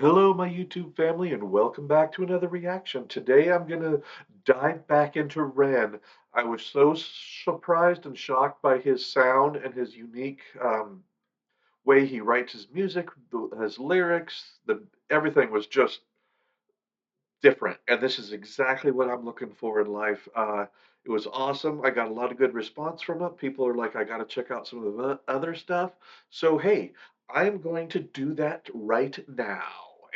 Hello, my YouTube family, and welcome back to another reaction. Today I'm going to dive back into Ren. I was so surprised and shocked by his sound and his unique way he writes his music, his lyrics, everything was just different. And this is exactly what I'm looking for in life. It was awesome. I got a lot of good response from it. People are like, I got to check out some of the other stuff. So, hey, I'm going to do that right now.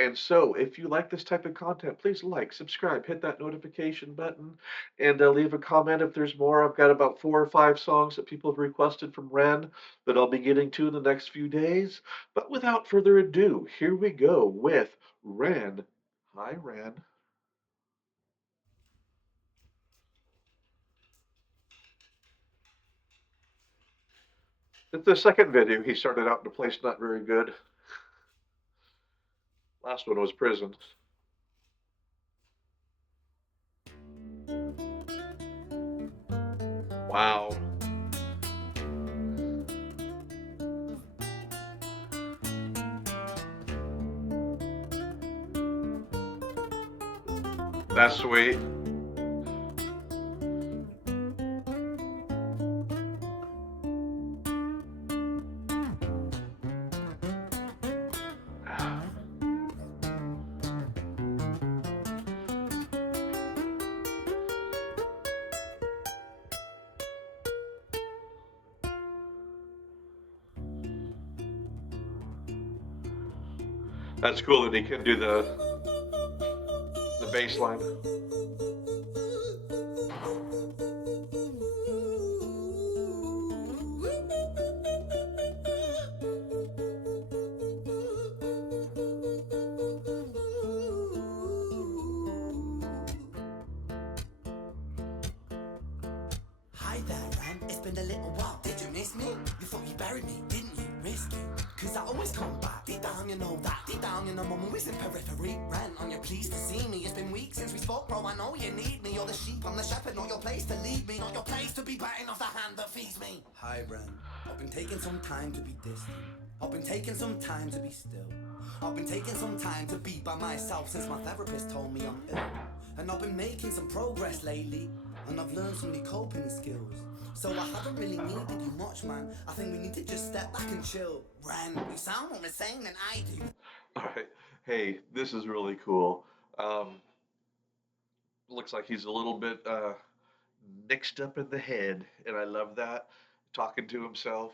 And so, if you like this type of content, please like, subscribe, hit that notification button, and leave a comment if there's more. I've got about 4 or 5 songs that people have requested from Ren that I'll be getting to in the next few days. But without further ado, here we go with Ren. Hi, Ren. The second video, he started out in a place not very good. Last one was prison. Wow. That's sweet. That's cool that he can do the bass line. Hi there, Ram. It's been a little while. Did you miss me? You thought you buried me, didn't you? Risky. Cause I always come back. Deep down, you know that. Deep down, you know I'm always in periphery. Ran on your pleased to see me. It's been weeks since we spoke, bro. I know you need me. You're the sheep, I'm the shepherd. Not your place to lead me. Not your place to be biting off the hand that feeds me. Hi, Ran. I've been taking some time to be distant. I've been taking some time to be still. I've been taking some time to be by myself since my therapist told me I'm ill. And I've been making some progress lately. And I've learned some new coping skills. So I haven't really needed you much, man. I think we need to just step back and chill. Ren, you sound more insane than I do. All right. Hey, this is really cool. Um, looks like he's a little bit mixed up in the head, and I love that. Talking to himself.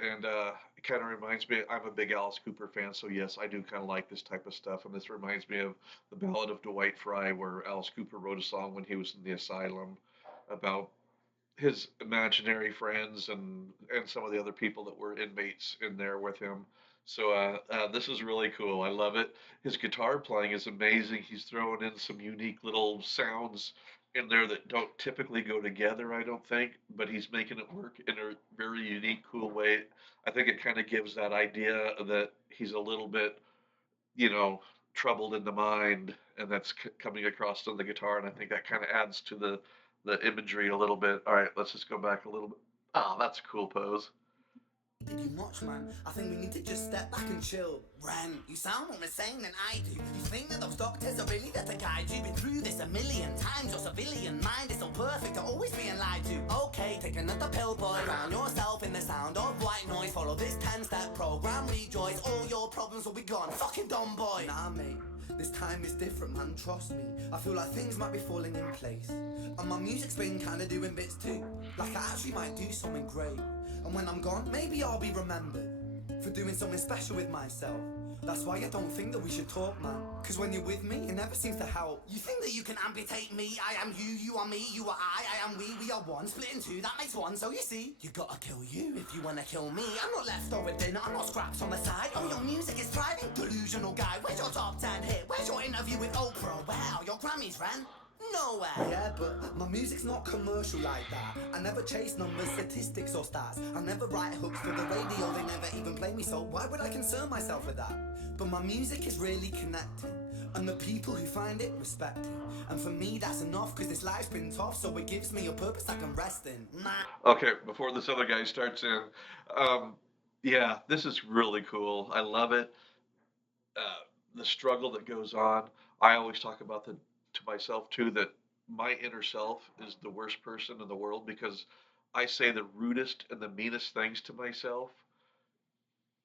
And it kind of reminds me, I'm a big Alice Cooper fan, so yes, I do kind of like this type of stuff. And this reminds me of the Ballad of Dwight Fry, where Alice Cooper wrote a song when he was in the asylum about his imaginary friends and some of the other people that were inmates in there with him. So this is really cool. I love it. His guitar playing is amazing. He's throwing in some unique little sounds in there that don't typically go together, I don't think, but he's making it work in a very unique, cool way. I think it kind of gives that idea that he's a little bit, you know, troubled in the mind, and that's coming across on the guitar. And I think that kind of adds to the imagery a little bit. All right, let's just go back a little bit. Oh, that's a cool pose. Did you much, man? I think we need to just step back and chill. Ren, you sound more insane than I do. You think that those doctors are really there to guide you? Been through this a million times. Your civilian mind is so perfect to always being lied to. Okay, take another pill, boy. Drown yourself in the sound of white noise. Follow this 10-step program. Rejoice, all your problems will be gone. Fucking dumb boy. Nah, mate. This time is different, man, trust me. I feel like things might be falling in place. And my music's been kinda doing bits too. Like I actually might do something great. And when I'm gone, maybe I'll be remembered for doing something special with myself. That's why I don't think that we should talk, man. Cause when you're with me, it never seems to help. You think that you can amputate me? I am you, you are me, you are I am we are one. Split in two, that makes one, so you see. You gotta kill you if you wanna kill me. I'm not leftover dinner, I'm not scraps on the side. Oh, your music is thriving, delusional guy. Where's your top 10 hit? Where's your interview with Oprah? Wow, your Grammys ran nowhere. Yeah, but my music's not commercial like that. I never chase numbers, statistics or stats. I never write hooks for the radio, they never even play me, so why would I concern myself with that? But my music is really connecting, and the people who find it respect it. And for me that's enough, cause this life's been tough, so it gives me a purpose I can rest in. Okay, before this other guy starts in, um, yeah, this is really cool. I love it. the struggle that goes on. I always talk about the to myself too that my inner self is the worst person in the world because I say the rudest and the meanest things to myself.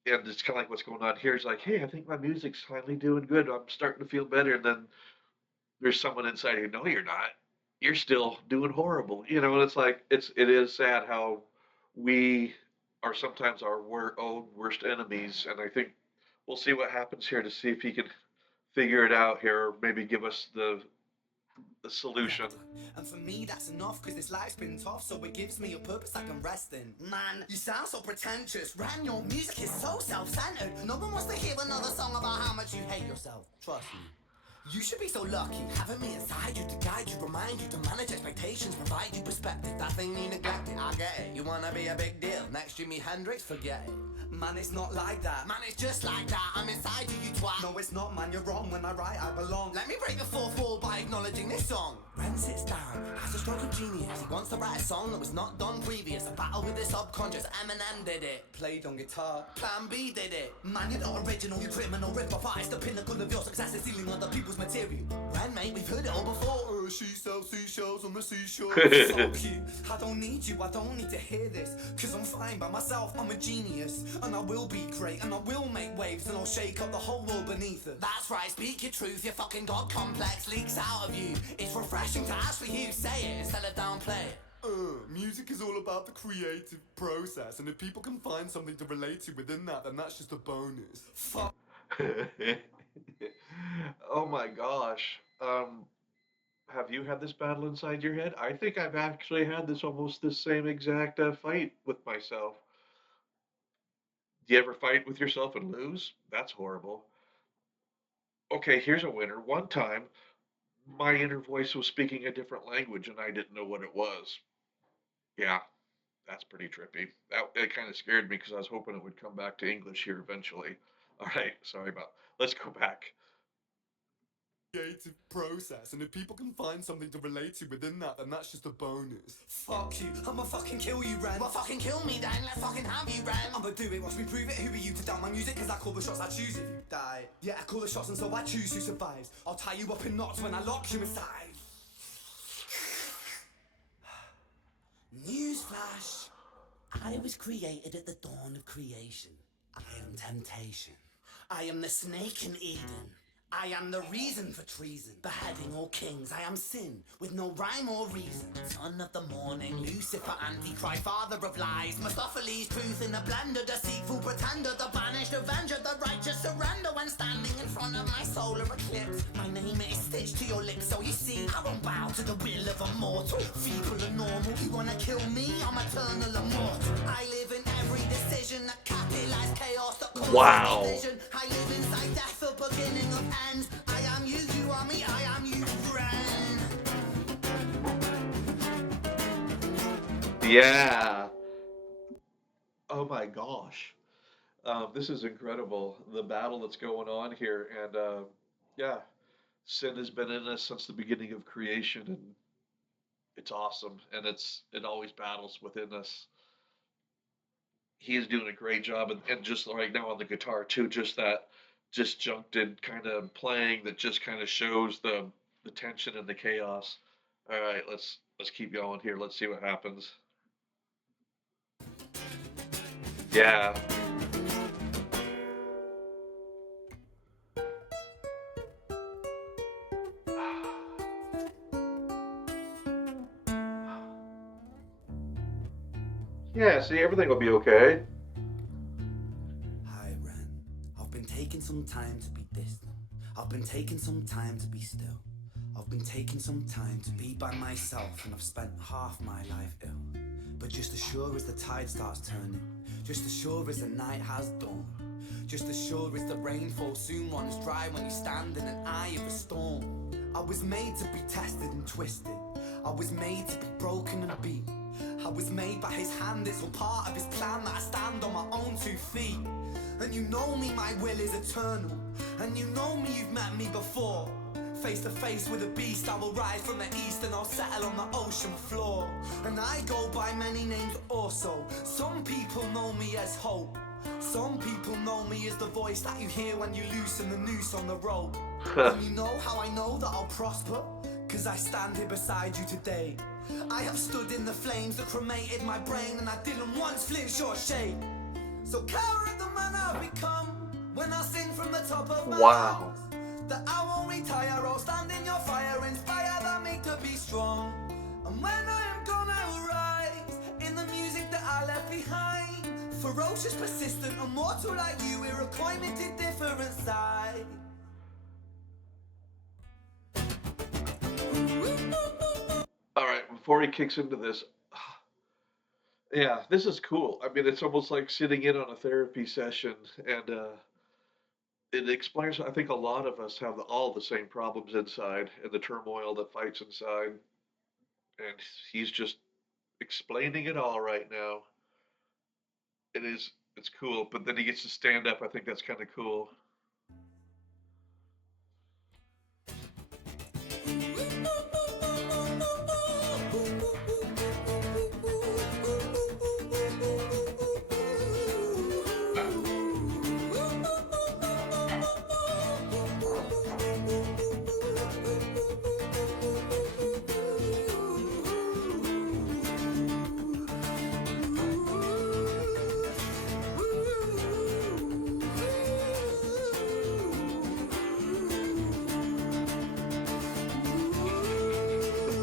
And it's kind of like what's going on here is like, hey, I think my music's finally doing good. I'm starting to feel better. And then there's someone inside who, no, you're not. You're still doing horrible. And it's like it is sad how we are sometimes our own worst enemies. And I think we'll see what happens here to see if he can figure it out here, or maybe give us the solution. And for me that's enough, cause this life's been tough, so it gives me a purpose I can rest in. Man, you sound so pretentious. Ran, your music is so self-centered. No one wants to hear another song about how much you hate yourself. Trust me. You should be so lucky, having me inside you to guide you, remind you to manage expectations, provide you perspective. That thing you neglected, I get it. You wanna be a big deal, next Jimi Hendrix, forget it. Man, it's not like that. Man, it's just like that. I'm inside you, you twat. No, it's not, man, you're wrong. When I write, I belong. Let me break the fourth wall by acknowledging this song. Ren sits down, has a stroke of genius. He wants to write a song that was not done previous. A battle with the subconscious, Eminem did it. Played on guitar, Plan B did it. Man, you're not original, you criminal rip-off artist. The pinnacle of your success is stealing other people's material. Ren, mate, we've heard it all before. She sells seashells on the seashore. Fuck you, I don't need you, I don't need to hear this. Cause I'm fine by myself, I'm a genius. And I will be great, and I will make waves. And I'll shake up the whole world beneath us. That's right, speak your truth, your fucking god complex leaks out of you. It's refreshing to actually hear you say it instead of downplay it. Music is all about the creative process, and if people can find something to relate to within that, then that's just a bonus. Fuck. Oh my gosh. Have you had this battle inside your head? I think I've actually had this almost the same exact fight with myself. Do you ever fight with yourself and lose? That's horrible. Okay, here's a winner. One time, my inner voice was speaking a different language and I didn't know what it was. Yeah, that's pretty trippy. It kind of scared me because I was hoping it would come back to English here eventually. All right, sorry about. Let's go back. Creative process, and if people can find something to relate to within that, then that's just a bonus. Fuck you, I'ma fucking kill you, Ren. Well, fucking kill me then, let's fucking have you, Ren. I'ma do it, watch me prove it. Who are you to doubt my music? Cause I call the shots, I choose if you die. Yeah, I call the shots, and so I choose who survives. I'll tie you up in knots when I lock you inside. Newsflash, I was created at the dawn of creation. I am temptation. I am the snake in Eden. I am the reason for treason, beheading all kings. I am sin, with no rhyme or reason. Son of the morning, Lucifer, Antichrist, father of lies. Mephistophelies, truth in a blender, deceitful pretender, the banished avenger, the righteous surrender. When standing in front of my solar eclipse, my name is stitched to your lips, so you see I won't bow to the will of a mortal. Feeble and normal, you wanna kill me? I'm eternal immortal. I live in every decision that capitalize chaos, that causes Wow. division. I live inside death, the beginning of end. I am you, you are me, I am you, friend. Yeah. Oh my gosh. This is incredible. The battle that's going on here. And yeah, sin has been in us since the beginning of creation. And it's awesome. And it always battles within us. He is doing a great job. And just right now on the guitar, too, just that disjuncted kind of playing that just kind of shows the tension and the chaos. All right, let's keep going here. Let's see what happens. Yeah. Yeah, see, everything will be okay. Hi, Ren. I've been taking some time to be distant. I've been taking some time to be still. I've been taking some time to be by myself, and I've spent half my life ill. But just as sure as the tide starts turning, just as sure as the night has dawned, just as sure as the rainfall soon runs dry when you stand in an eye of a storm. I was made to be tested and twisted. I was made to be broken and beat. I was made by his hand, it's all part of his plan that I stand on my own 2 feet. And you know me, my will is eternal. And you know me, you've met me before. Face to face with a beast, I will rise from the east and I'll settle on the ocean floor. And I go by many names also. Some people know me as Hope. Some people know me as the voice that you hear when you loosen the noose on the rope. Huh. And you know how I know that I'll prosper? Cause I stand here beside you today. I have stood in the flames that cremated my brain, and I didn't once flinch or shake. So coward the man I've become when I sing from the top of my Wow. lungs that I won't retire, I'll stand in your fire, inspire me to be strong. And when I am gone I will rise in the music that I left behind. Ferocious, persistent, immortal like you, we're a coin minted different side. All right, before he kicks into this, yeah, this is cool. I mean, it's almost like sitting in on a therapy session, and it explains. I think a lot of us have all the same problems inside, and the turmoil that fights inside, and he's just explaining it all right now. It is, it's cool. But then he gets to stand up. I think that's kind of cool.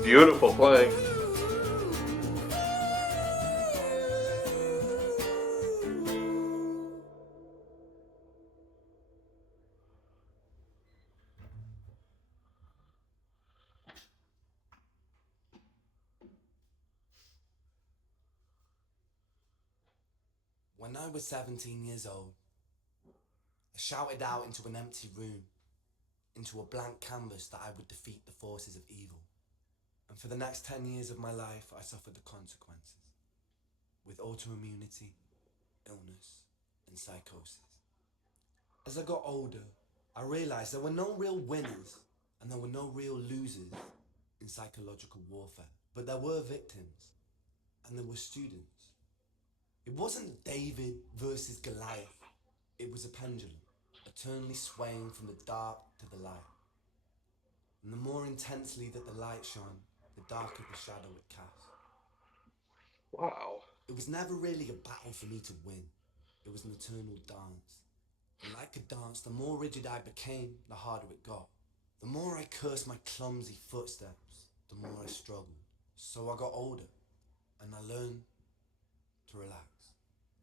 Beautiful playing. When I was 17 years old, I shouted out into an empty room, into a blank canvas, that I would defeat the forces of evil. And for the next 10 years of my life, I suffered the consequences, with autoimmunity, illness, and psychosis. As I got older, I realized there were no real winners and there were no real losers in psychological warfare, but there were victims and there were students. It wasn't David versus Goliath, it was a pendulum, eternally swaying from the dark to the light. And the more intensely that the light shone, the darker the shadow it cast. Wow. It was never really a battle for me to win. It was an eternal dance. And like a dance, the more rigid I became, the harder it got. The more I cursed my clumsy footsteps, the more I struggled. So I got older, and I learned to relax.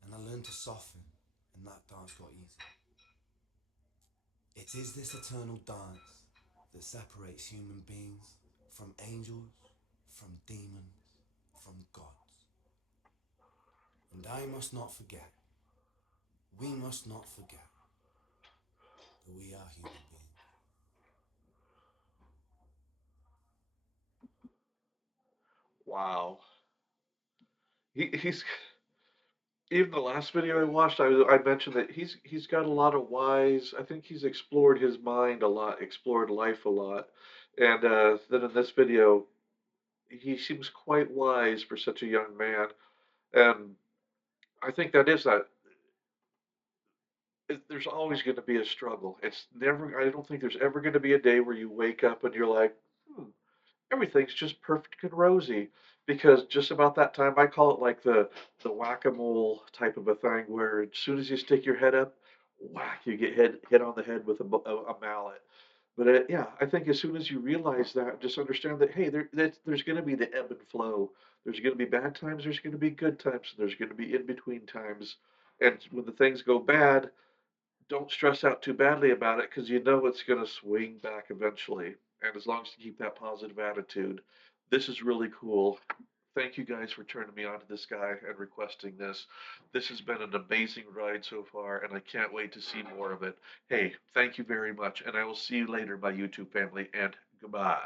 And I learned to soften, and that dance got easier. It is this eternal dance that separates human beings from angels, from demons, from gods. And I must not forget, we must not forget, that we are human beings. Wow. He's even the last video I watched. I mentioned that he's got a lot of wise. I think he's explored his mind a lot, explored life a lot, and then in this video, he seems quite wise for such a young man. And I think that is that. There's always going to be a struggle. It's never. I don't think there's ever going to be a day where you wake up and you're like, hmm, everything's just perfect and rosy, because just about that time I call it like the whack-a-mole type of a thing, where as soon as you stick your head up, whack, you get hit on the head with a mallet. But yeah, I think as soon as you realize that, just understand that, hey, there's going to be the ebb and flow. There's going to be bad times. There's going to be good times. There's going to be in between times. And when the things go bad, don't stress out too badly about it, because you know it's going to swing back eventually. And as long as you keep that positive attitude, this is really cool. Thank you guys for turning me on to this guy and requesting this. This has been an amazing ride so far, and I can't wait to see more of it. Hey, thank you very much, and I will see you later, my YouTube family, and goodbye.